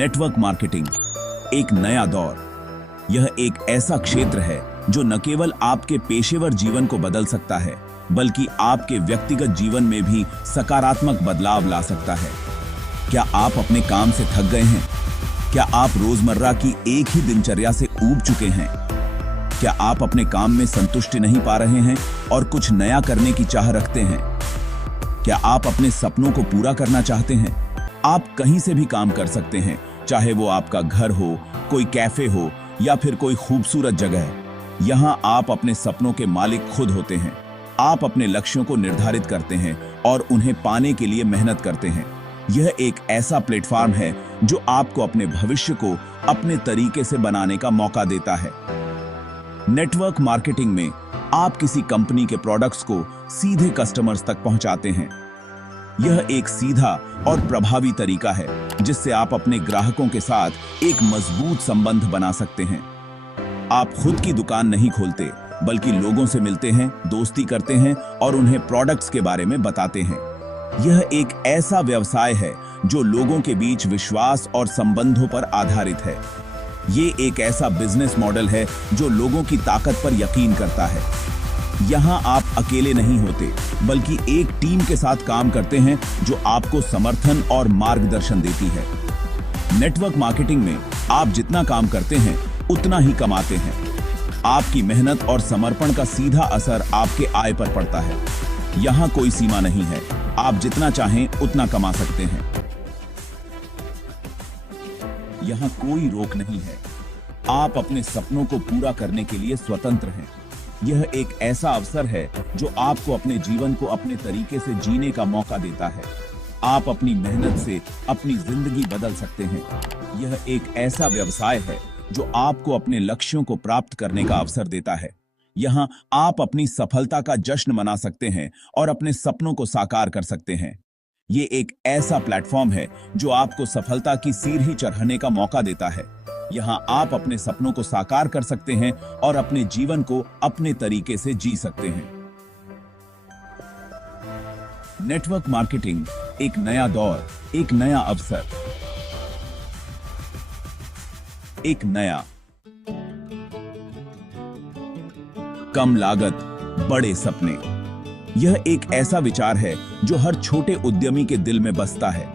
Network marketing एक नया दौर। यह एक ऐसा क्षेत्र है जो न केवल आपके पेशेवर जीवन को बदल सकता है, बल्कि आपके व्यक्तिगत जीवन में भी सकारात्मक बदलाव ला सकता है। क्या आप अपने काम से थक गए हैं? क्या आप रोजमर्रा की एक ही दिनचर्या से ऊब चुके हैं? क्या आप अपने काम में संतुष्टि नहीं पा रहे हैं और कुछ नया करने की चाह रखते हैं? क्या आप अपने सपनों को पूरा करना चाहते हैं? आप कहीं से भी काम कर सकते हैं, चाहे वो आपका घर हो, कोई कैफे हो या फिर कोई खूबसूरत जगह। यहाँ आप अपने सपनों के मालिक खुद होते हैं। आप अपने लक्ष्यों को निर्धारित करते हैं और उन्हें पाने के लिए मेहनत करते हैं। यह एक ऐसा प्लेटफॉर्म है जो आपको अपने भविष्य को अपने तरीके से बनाने का मौका देता है। नेटवर्क मार्केटिंग में आप किसी कंपनी के प्रोडक्ट्स को सीधे कस्टमर्स तक पहुंचाते हैं। यह एक सीधा और प्रभावी तरीका है जिससे आप अपने ग्राहकों के साथ एक मजबूत संबंध बना सकते हैं। आप खुद की दुकान नहीं खोलते, बल्कि लोगों से मिलते हैं, दोस्ती करते हैं और उन्हें प्रोडक्ट्स के बारे में बताते हैं। यह एक ऐसा व्यवसाय है जो लोगों के बीच विश्वास और संबंधों पर आधारित है। ये एक ऐसा बिजनेस मॉडल है जो लोगों की ताकत पर यकीन करता है। यहाँ आप अकेले नहीं होते, बल्कि एक टीम के साथ काम करते हैं जो आपको समर्थन और मार्गदर्शन देती है। नेटवर्क मार्केटिंग में आप जितना काम करते हैं, उतना ही कमाते हैं। आपकी मेहनत और समर्पण का सीधा असर आपके आय पर पड़ता है। यहाँ कोई सीमा नहीं है, आप जितना चाहें उतना कमा सकते हैं। यहाँ कोई रोक नहीं है। आप अपने सपनों को पूरा करने के लिए स्वतंत्र हैं। यह एक ऐसा अवसर है जो आपको अपने जीवन को अपने तरीके से जीने का मौका देता है। आप अपनी मेहनत से अपनी जिंदगी बदल सकते हैं। यह एक ऐसा व्यवसाय है जो आपको अपने लक्ष्यों को प्राप्त करने का अवसर देता है। यहाँ आप अपनी सफलता का जश्न मना सकते हैं और अपने सपनों को साकार कर सकते हैं। ये एक ऐसा प्लेटफॉर्म है जो आपको सफलता की सीढ़ी चढ़ने का मौका देता है। यहाँ आप अपने सपनों को साकार कर सकते हैं और अपने जीवन को अपने तरीके से जी सकते हैं। नेटवर्क मार्केटिंग एक नया दौर, एक नया अवसर, एक नया कम लागत, बड़े सपने। यह एक ऐसा विचार है जो हर छोटे उद्यमी के दिल में बसता है।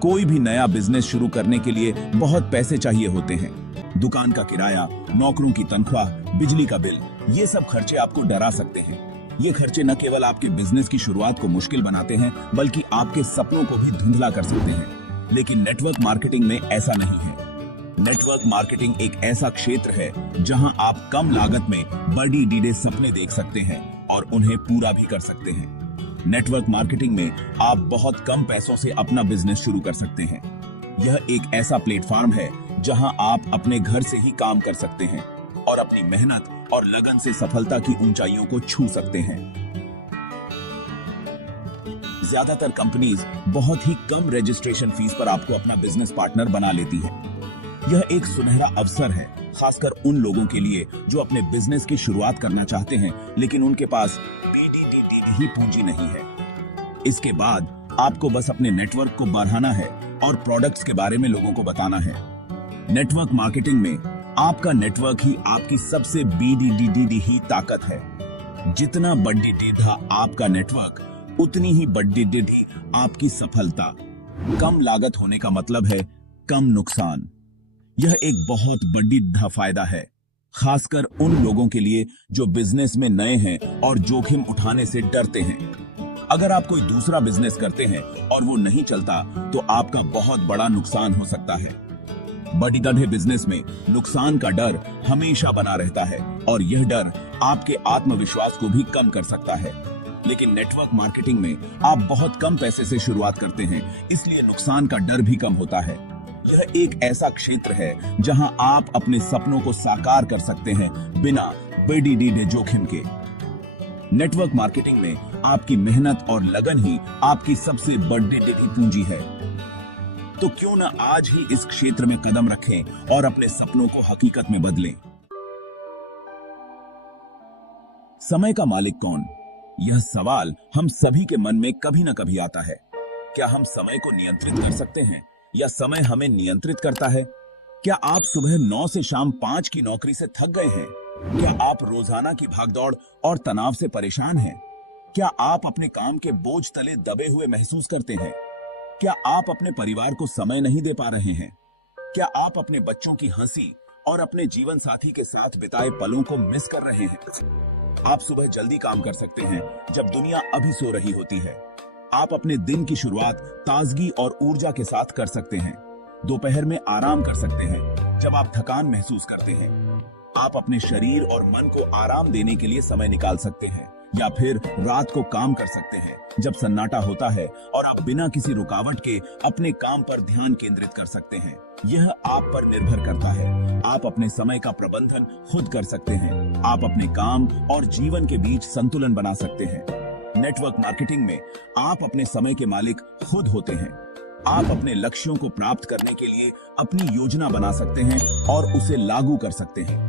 कोई भी नया बिजनेस शुरू करने के लिए बहुत पैसे चाहिए होते हैं। दुकान का किराया, नौकरों की तनख्वाह, बिजली का बिल, ये सब खर्चे आपको डरा सकते हैं। ये खर्चे न केवल आपके बिजनेस की शुरुआत को मुश्किल बनाते हैं, बल्कि आपके सपनों को भी धुंधला कर सकते हैं। लेकिन नेटवर्क मार्केटिंग में ऐसा नहीं है। नेटवर्क मार्केटिंग एक ऐसा क्षेत्र है जहां आप कम लागत में बड़ी डीडे सपने देख सकते हैं और उन्हें पूरा भी कर सकते हैं। नेटवर्क मार्केटिंग में आप बहुत कम पैसों से अपना बिजनेस शुरू कर सकते हैं। यह एक ऐसा प्लेटफॉर्म है जहां आप अपने घर से ही काम कर सकते हैं और अपनी मेहनत और लगन से सफलता की ऊंचाइयों को छू सकते हैं। ज्यादातर कंपनीज बहुत ही कम रजिस्ट्रेशन फीस पर आपको अपना बिजनेस पार्टनर बना लेती है। यह एक सुनहरा अवसर है, खासकर उन लोगों के लिए जो अपने बिजनेस की शुरुआत करना चाहते हैं, लेकिन उनके पास ही पूंजी नहीं है। इसके बाद आपको बस अपने नेटवर्क को बढ़ाना है और प्रोडक्ट्स के बारे में लोगों को बताना है। नेटवर्क मार्केटिंग में आपका नेटवर्क ही आपकी सबसे बड़ी ही ताकत है। जितना बड़ी डीढ़ा आपका नेटवर्क, उतनी ही बड़ी डीढ़ी आपकी सफलता। कम लागत होने का मतलब है कम नुकसान। यह एक बहुत बड़ी फायदा है, खासकर उन लोगों के लिए जो बिजनेस में नए हैं और जोखिम उठाने से डरते हैं। अगर आप कोई दूसरा बिजनेस करते हैं और वो नहीं चलता, तो आपका बहुत बड़ा नुकसान हो सकता है। बड़ी डीढ़े बिजनेस में नुकसान का डर हमेशा बना रहता है और यह डर आपके आत्मविश्वास को भी कम कर सकता है। लेकिन नेटवर्क मार्केटिंग में आप बहुत कम पैसे से शुरुआत करते हैं, इसलिए नुकसान का डर भी कम होता है। यह एक ऐसा क्षेत्र है जहां आप अपने सपनों को साकार कर सकते हैं बिना बड़ी डीढ़े जोखिम के। नेटवर्क मार्केटिंग में आपकी मेहनत और लगन ही आपकी सबसे बड़ी डीढ़ी पूंजी है। तो क्यों न आज ही इस क्षेत्र में कदम रखें और अपने सपनों को हकीकत में बदलें। समय का मालिक कौन? यह सवाल हम सभी के मन में कभी न कभी आता है। क्या हम समय को नियंत्रित कर सकते हैं? या समय हमें नियंत्रित करता है? क्या आप सुबह 9 से शाम 5 की नौकरी से थक गए हैं? क्या आप रोजाना की भागदौड़ और तनाव से परेशान हैं? क्या आप अपने काम के बोझ तले दबे हुए महसूस करते हैं? क्या आप अपने परिवार को समय नहीं दे पा रहे हैं? क्या आप अपने बच्चों की हंसी और अपने जीवन साथी के साथ बिताए पलों को मिस कर रहे हैं? आप सुबह जल्दी काम कर सकते हैं जब दुनिया अभी सो रही होती है। आप अपने दिन की शुरुआत ताजगी और ऊर्जा के साथ कर सकते हैं। दोपहर में आराम कर सकते हैं जब आप थकान महसूस करते हैं। आप अपने शरीर और मन को आराम देने के लिए समय निकाल सकते हैं, या फिर रात को काम कर सकते हैं जब सन्नाटा होता है और आप बिना किसी रुकावट के अपने काम पर ध्यान केंद्रित कर सकते हैं। यह आप पर निर्भर करता है। आप अपने समय का प्रबंधन खुद कर सकते हैं। आप अपने काम और जीवन के बीच संतुलन बना सकते हैं। नेटवर्क मार्केटिंग में आप अपने समय के मालिक खुद होते हैं। आप अपने लक्ष्यों को प्राप्त करने के लिए अपनी योजना बना सकते हैं और उसे लागू कर सकते हैं।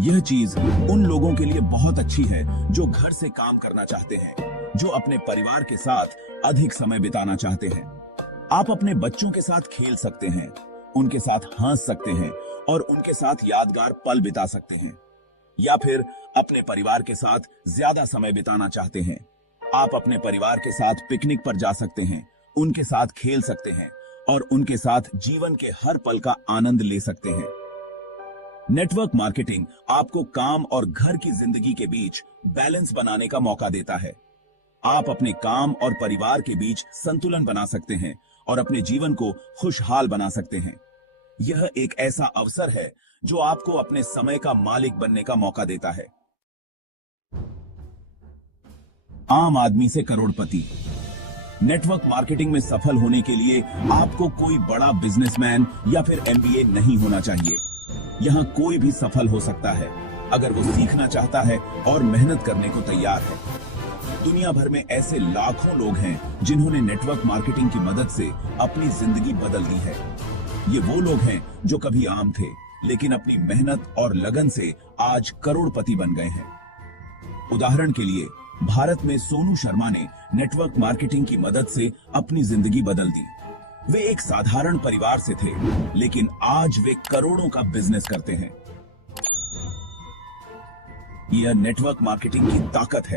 यह चीज उन लोगों के लिए बहुत अच्छी है जो घर से काम करना चाहते हैं, जो अपने परिवार के साथ अधिक समय बिताना चाहते हैं। आप अपने बच्चों के साथ खेल सकते हैं, उनके साथ हंस सकते हैं और उनके साथ यादगार पल बिता सकते हैं। या फिर अपने परिवार के साथ ज्यादा समय बिताना चाहते हैं, आप अपने परिवार के साथ पिकनिक पर जा सकते हैं, उनके साथ खेल सकते हैं और उनके साथ जीवन के हर पल का आनंद ले सकते हैं। नेटवर्क मार्केटिंग आपको काम और घर की जिंदगी के बीच बैलेंस बनाने का मौका देता है। आप अपने काम और परिवार के बीच संतुलन बना सकते हैं और अपने जीवन को खुशहाल बना सकते हैं। यह एक ऐसा अवसर है जो आपको अपने समय का मालिक बनने का मौका देता है। आम आदमी से करोड़पति। नेटवर्क मार्केटिंग में सफल होने के लिए आपको कोई बड़ा बिजनेसमैन या फिर MBA नहीं होना चाहिए। यहाँ कोई भी सफल हो सकता है अगर वो सीखना चाहता है और मेहनत करने को तैयार है। दुनिया भर में ऐसे लाखों लोग हैं जिन्होंने नेटवर्क मार्केटिंग की मदद से अपनी जिंदगी बदल दी है। ये वो लोग हैं जो कभी आम थे, लेकिन अपनी मेहनत और लगन से आज करोड़पति बन गए हैं। उदाहरण के लिए भारत में सोनू शर्मा ने नेटवर्क मार्केटिंग की मदद से अपनी जिंदगी बदल दी। वे एक साधारण परिवार से थे, लेकिन आज वे करोड़ों का बिजनेस करते हैं। यह नेटवर्क मार्केटिंग की ताकत है।